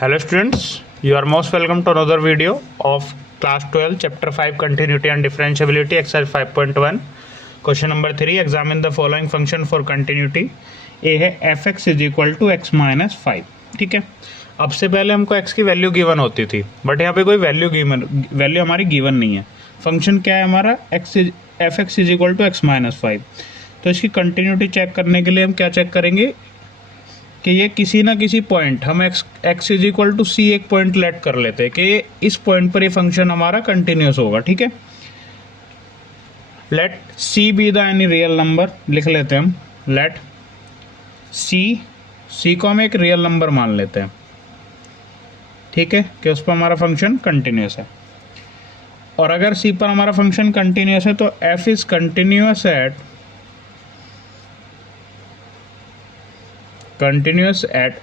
Hello students, you are most welcome to another video of class 12 chapter 5 continuity and differentiability exercise 5.1. Question number 3, examine the following function for continuity. A है fx is equal to x minus 5. ठीक है, अब से पहले हमको x की value given होती थी, बट यहाँ पे कोई वैल्यू हमारी गिवन नहीं है. फंक्शन क्या है हमारा, fx is equal to x minus 5. तो इसकी कंटिन्यूटी चेक करने के लिए हम क्या चेक करेंगे कि ये किसी ना किसी पॉइंट हम x इज इक्वल टू सी एक पॉइंट लेट कर लेते हैं कि इस पॉइंट पर ये फंक्शन हमारा कंटिन्यूस होगा. ठीक है, let C be the any real number लिख लेते हैं हम. लेट सी को हम एक रियल नंबर मान लेते हैं. ठीक है, कि उस पर हमारा फंक्शन कंटिन्यूस है. और अगर सी पर हमारा फंक्शन कंटिन्यूस है तो f is continuous at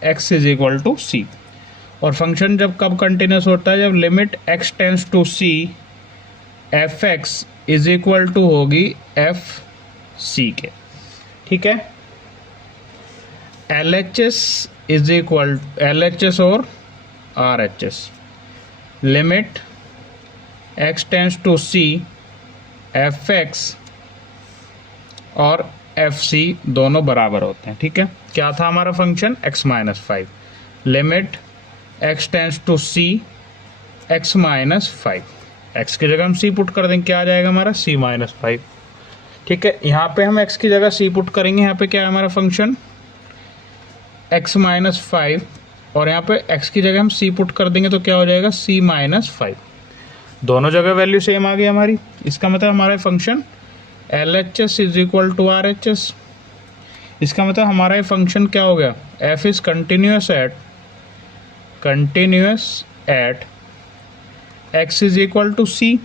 x is equal to सी. और फंक्शन जब कब कंटिन्यूस होता है, जब limit x tends to c f x is equal to होगी एफ सी के. ठीक है, एल एच एस और R H S limit x tends to c f x और एफ सी दोनों बराबर होते हैं. ठीक है, क्या था हमारा function x minus 5, limit x tends to c x minus 5. x की जगह हम c पुट कर देंगे, क्या आ जाएगा हमारा c माइनस 5. ठीक है, यहाँ पे हम x की जगह c पुट करेंगे, यहाँ पे क्या है हमारा फंक्शन x माइनस 5, और यहाँ पे x की जगह हम c पुट कर देंगे तो क्या हो जाएगा c माइनस 5. दोनों जगह वैल्यू सेम आ गई हमारी. इसका मतलब हमारा function L H S is equal to R H S. इसका मतलब हमारा ये फंक्शन क्या हो गया, F is continuous at X is equal to सी.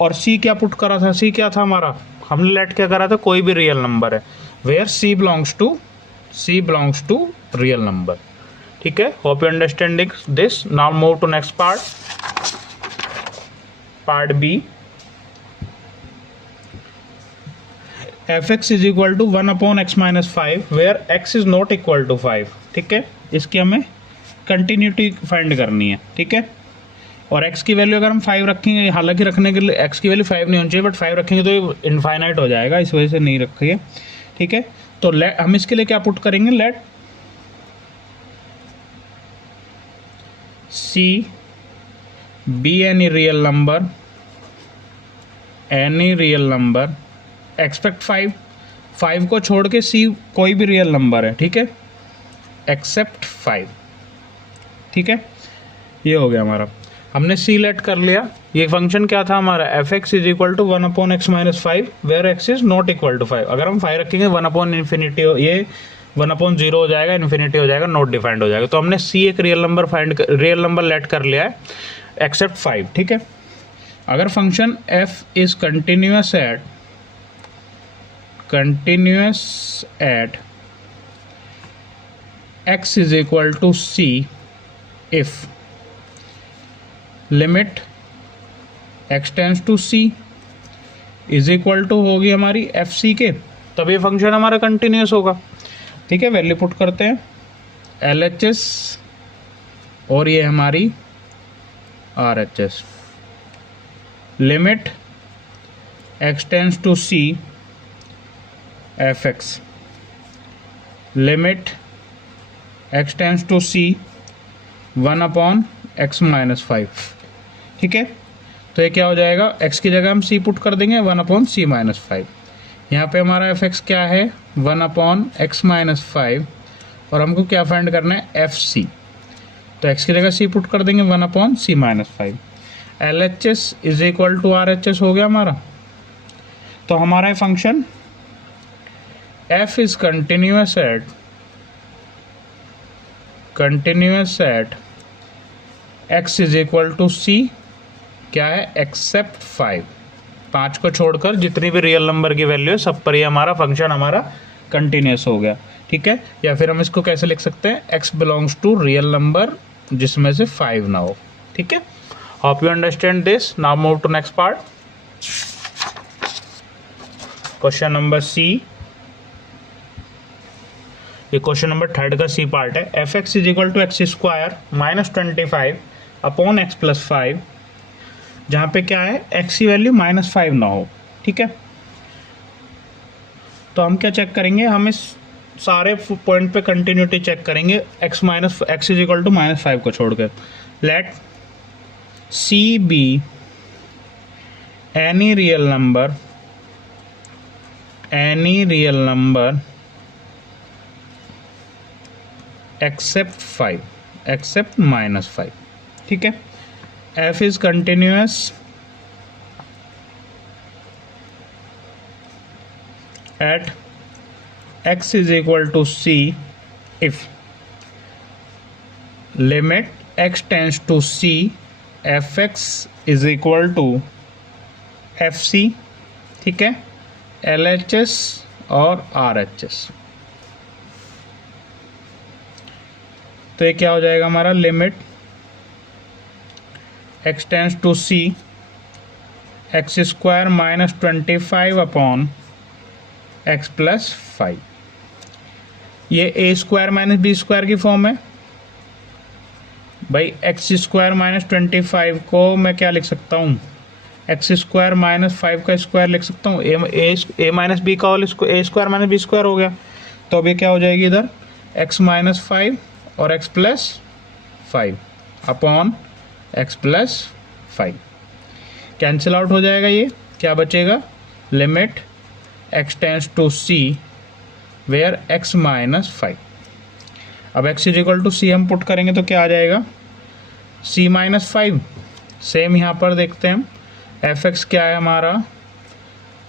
और सी क्या पुट करा था, सी क्या था हमारा, हमने लेट क्या करा था, कोई भी रियल नंबर है where c belongs to real number. ठीक है, hope you understanding this. Now move to next part B. F x is equal to 1 upon X minus 5 where X is not equal to 5. ठीक है, इसकी हमें continuity find करनी है. ठीक है, और x की वैल्यू अगर हम 5 रखेंगे, हालांकि रखने के लिए x की वैल्यू 5 नहीं होनी चाहिए, बट 5 रखेंगे तो इनफाइनाइट हो जाएगा, इस वजह से नहीं रखिए. ठीक है, तो हम इसके लिए क्या पुट करेंगे, let C be any real number expect 5 को छोड़ के सी कोई भी रियल नंबर है. ठीक है, एक्सेप्ट 5. ठीक है, ये हो गया हमारा, हमने सी लेट कर लिया. ये फंक्शन क्या था हमारा, F x is equal to 1 upon X minus 5 where X is not equal to 5. अगर हम 5 रखेंगे 1 अपॉन इन्फिनिटी, ये 1 अपॉन 0 हो जाएगा, इन्फिनिटी हो जाएगा, नॉट डिफाइंड हो जाएगा. तो हमने सी एक रियल नंबर लेट कर लिया है एक्सेप्ट 5. ठीक है, अगर function F is continuous at x is equal to c if limit x tends to c is equal to होगी हमारी एफ सी के, तब ये फंक्शन हमारा कंटिन्यूस होगा. ठीक है, वैल्यू पुट करते हैं एल एच एस और ये हमारी R H S. Limit x tends to c F X, limit x tends to c 1 upon x minus 5. ठीक है, तो ये क्या हो जाएगा, x की जगह हम c पुट कर देंगे 1 अपॉन c माइनस 5. यहाँ पे हमारा एफ एक्स क्या है 1 अपॉन x माइनस 5, और हमको क्या फाइंड करना है एफ सी. तो x की जगह c पुट कर देंगे 1 upon c minus 5. L H S is equal to R H S हो गया हमारा. तो हमारा function f is continuous at x is equal to c क्या है, एक्सेप्ट 5 को छोड़कर जितनी भी रियल नंबर की वैल्यू है सब पर ये हमारा फंक्शन हमारा कंटिन्यूस हो गया. ठीक है, या फिर हम इसको कैसे लिख सकते हैं, x belongs to real number जिसमें से 5 ना हो. ठीक है, hope you understand this. Now move to next part. Question number C. ये क्वेश्चन नंबर 3 का सी पार्ट है। F x is equal to X square minus 25 upon x plus 5, जहाँ पे क्या है एक्स की वैल्यू -5 ना हो। ठीक है, तो हम क्या चेक करेंगे, हम इस सारे पॉइंट पे कंटिन्यूटी चेक करेंगे एक्स इज इक्वल टू -5 को छोड़कर। Let C be any real number except -5। ठीक है, f is continuous at x is equal to c if limit x tends to c fx is equal to fc। ठीक है, LHS और RHS। तो ये क्या हो जाएगा हमारा, limit x tends to c X square minus 25 upon x plus 5। ये a square minus B square की फॉर्म है भाई। एक्स स्क्वायर माइनस 25 को मैं क्या लिख सकता हूँ, एक्स स्क्वायर माइनस 5 का स्क्वायर लिख सकता हूँ। ए माइनस बी का होल ए स्क्वायर माइनस बी स्क्वायर हो गया। तो अब ये क्या हो जाएगी इधर, एक्स माइनस 5 और X plus 5 upon x plus 5 cancel out हो जाएगा। ये क्या बचेगा, limit X tends to C where X minus 5। अब X is equal to C हम पुट करेंगे तो क्या आ जाएगा, सी माइनस 5। सेम यहाँ पर देखते हैं हम, एफ एक्स क्या है हमारा,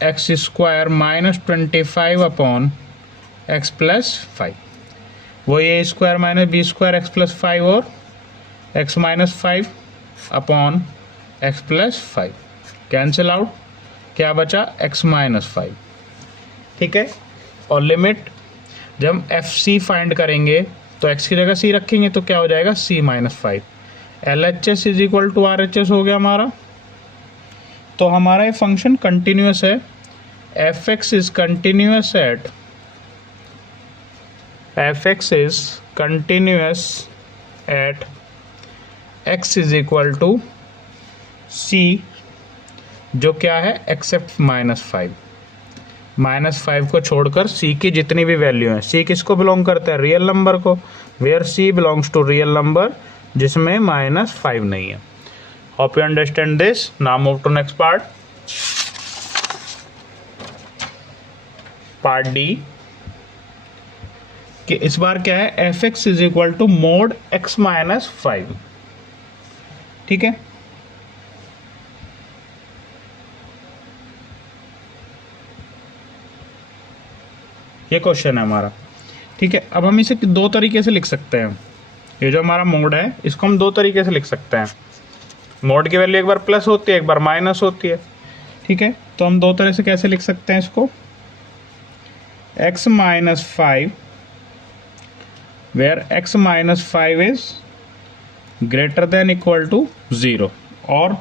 x square minus 25 upon x plus 5। वो a square minus B square x plus 5 और x minus 5 upon x plus 5 cancel out, क्या बचा एक्स माइनस 5। ठीक है, और लिमिट जब हम एफ सी फाइंड करेंगे तो एक्स की जगह सी रखेंगे तो क्या हो जाएगा, c minus 5। L H S is equal to R H S हो गया हमारा। तो हमारा ये फंक्शन कंटिन्यूस है। F x is continuous at x is equal to c, जो क्या है एक्सेप्ट -5। -5 को छोड़कर c की जितनी भी वैल्यू है, c किसको बिलोंग करता है, रियल नंबर को, where c belongs to real number जिसमें -5 नहीं है। Hope you understand this. Now move to next part D. कि इस बार क्या है, F x is equal to mod X minus 5। ठीक है, ये क्वेश्चन है हमारा। ठीक है, अब हम इसे दो तरीके से लिख सकते हैं। ये जो हमारा मोड है इसको हम दो तरीके से लिख सकते हैं। मोड की वैल्यू एक बार प्लस होती है, एक बार माइनस होती है। ठीक है, तो हम दो तरह से कैसे लिख सकते हैं इसको, x minus 5 where x minus 5 is greater than equal to 0 और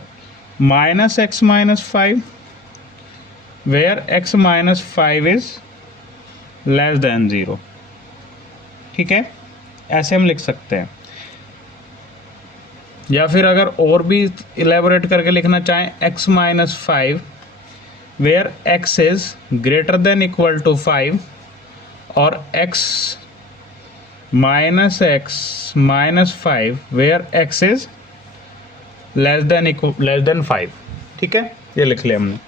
minus x minus 5 where x minus 5 is less than 0। ठीक है, ऐसे हम लिख सकते हैं। या फिर अगर और भी इलेबोरेट करके लिखना चाहें, x minus 5 where x is greater than equal to 5 और x minus 5 where x is less than 5। ठीक है, ये लिख लिया हमने।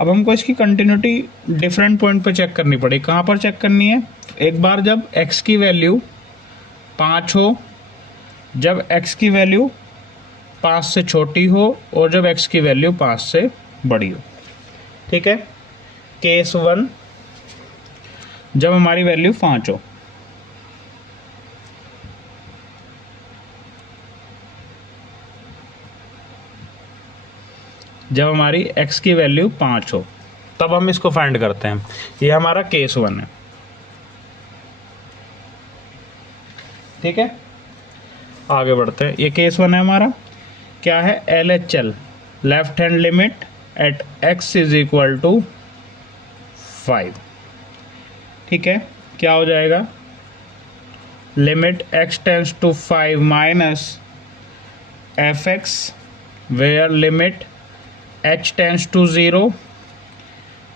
अब हमको इसकी कंटिन्यूटी डिफरेंट पॉइंट पे चेक करनी पड़ेगी। कहाँ पर चेक करनी है, एक बार जब x की वैल्यू 5 हो, जब x की वैल्यू 5 से छोटी हो और जब x की वैल्यू 5 से बड़ी हो। ठीक है, केस 1 जब हमारी वैल्यू 5 हो, जब हमारी x की वैल्यू 5 हो तब हम इसको फाइंड करते हैं। ये हमारा केस 1 है। ठीक है, आगे बढ़ते हैं। ये केस 1 है हमारा। क्या है, LHL left hand limit at x is equal to 5। ठीक है, क्या हो जाएगा, limit x tends to 5 minus fx where limit h tends to 0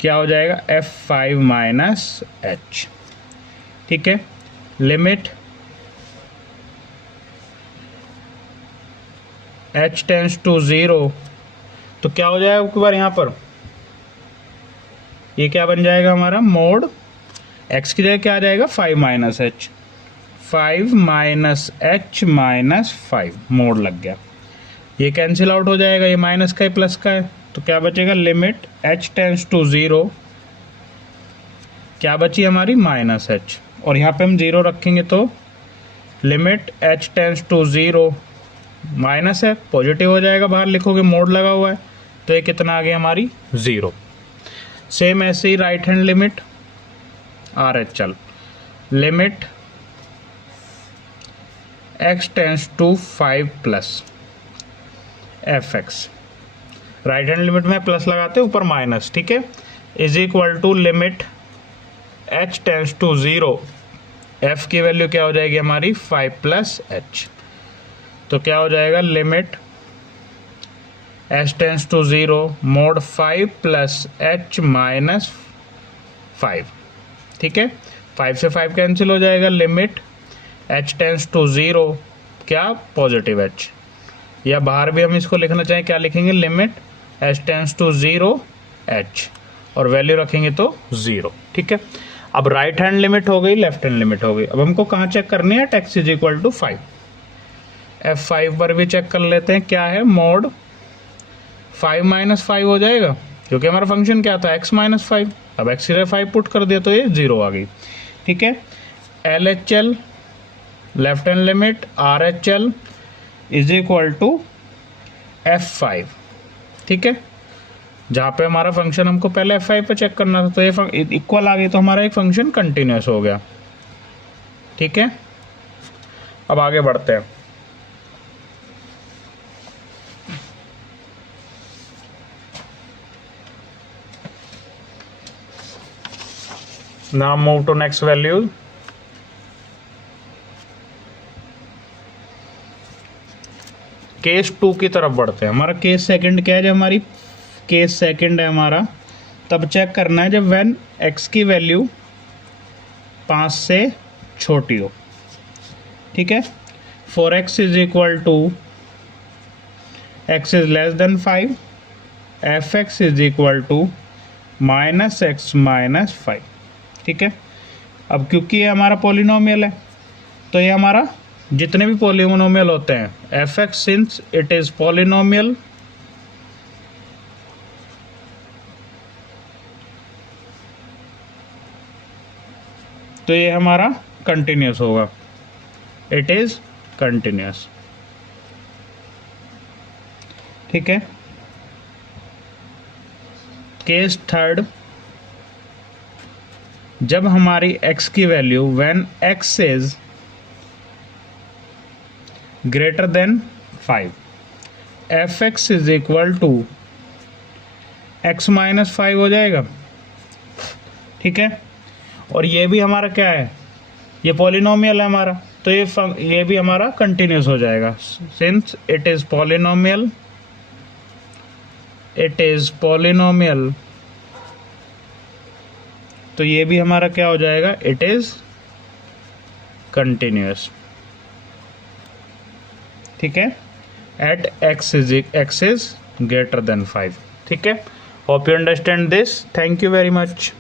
क्या हो जाएगा f5 माइनस h। ठीक है, लिमिट h टेंस टू 0 तो क्या हो जाएगा एक बार यहाँ पर ये क्या बन जाएगा हमारा मोड x की जगह क्या आ जाएगा 5 minus h, 5 minus h minus 5 mode लग गया। ये कैंसिल आउट हो जाएगा, ये माइनस का है प्लस का है तो क्या बचेगा लिमिट h टेंस टू 0 क्या बची हमारी माइनस h और यहाँ पे हम 0 रखेंगे तो limit h tends to 0 minus है पॉजिटिव हो जाएगा, बाहर लिखोगे मोड लगा हुआ है तो ये कितना आ गया हमारी 0। सेम ऐसे ही right hand limit RHL limit x tends to 5 plus fx right hand limit में प्लस लगाते हैं ऊपर माइनस, ठीक है, is equal to limit h tends to 0 f की वैल्यू क्या हो जाएगी हमारी 5 प्लस h तो क्या हो जाएगा limit h tends to 0 mod 5 plus h minus 5। ठीक है, 5 से 5 कैंसिल हो जाएगा, लिमिट h टेंस टू 0 क्या पॉजिटिव h, या बाहर भी हम इसको लिखना चाहें क्या लिखेंगे limit h tends to 0 h और वैल्यू रखेंगे तो 0। ठीक है, अब राइट हैंड लिमिट हो गई, लेफ्ट हैंड लिमिट हो गई। अब हमको कहाँ चेक करनी है x is equal to 5, f5 पर भी चेक कर लेते हैं क्या है मोड 5 माइनस 5 हो जाएगा क्योंकि हमारा फंक्शन क्या था x माइनस 5, अब x की 5 पुट कर दिया तो ये 0 आ गई। ठीक है, LHL left hand limit RHL is equal to f5। ठीक है, जहाँ पे हमारा फंक्शन हमको पहले f5 पे चेक करना था तो ये इक्वल आ गई तो हमारा एक फंक्शन कंटिन्यूस हो गया। ठीक है, अब आगे बढ़ते हैं। Now move to next value। Case 2 की तरफ बढ़ते हैं। हमारा केस सेकंड क्या है, जब हमारी केस सेकंड है हमारा तब चेक करना है जब व्हेन x की वैल्यू 5 से छोटी हो। ठीक है, for x is equal to x is less than 5 fx is equal to minus x minus 5। ठीक है, अब क्योंकि ये हमारा पॉलिनोमियल है तो ये हमारा जितने भी पॉलिनोमियल होते हैं fx since it is polynomial तो ये हमारा कंटिन्यूस होगा, इट इज कंटिन्यूस। ठीक है, केस थर्ड जब हमारी x की value when x is greater than 5 fx is equal to x minus 5 हो जाएगा। ठीक है, और ये भी हमारा क्या है, ये पॉलिनोमियल है हमारा तो ये भी हमारा कंटिन्यूस हो जाएगा since it is polynomial, it is polynomial तो ये भी हमारा क्या हो जाएगा, इट इज कंटिन्यूस। ठीक है, at x is greater than 5। ठीक है, hope you understand this, thank you very much.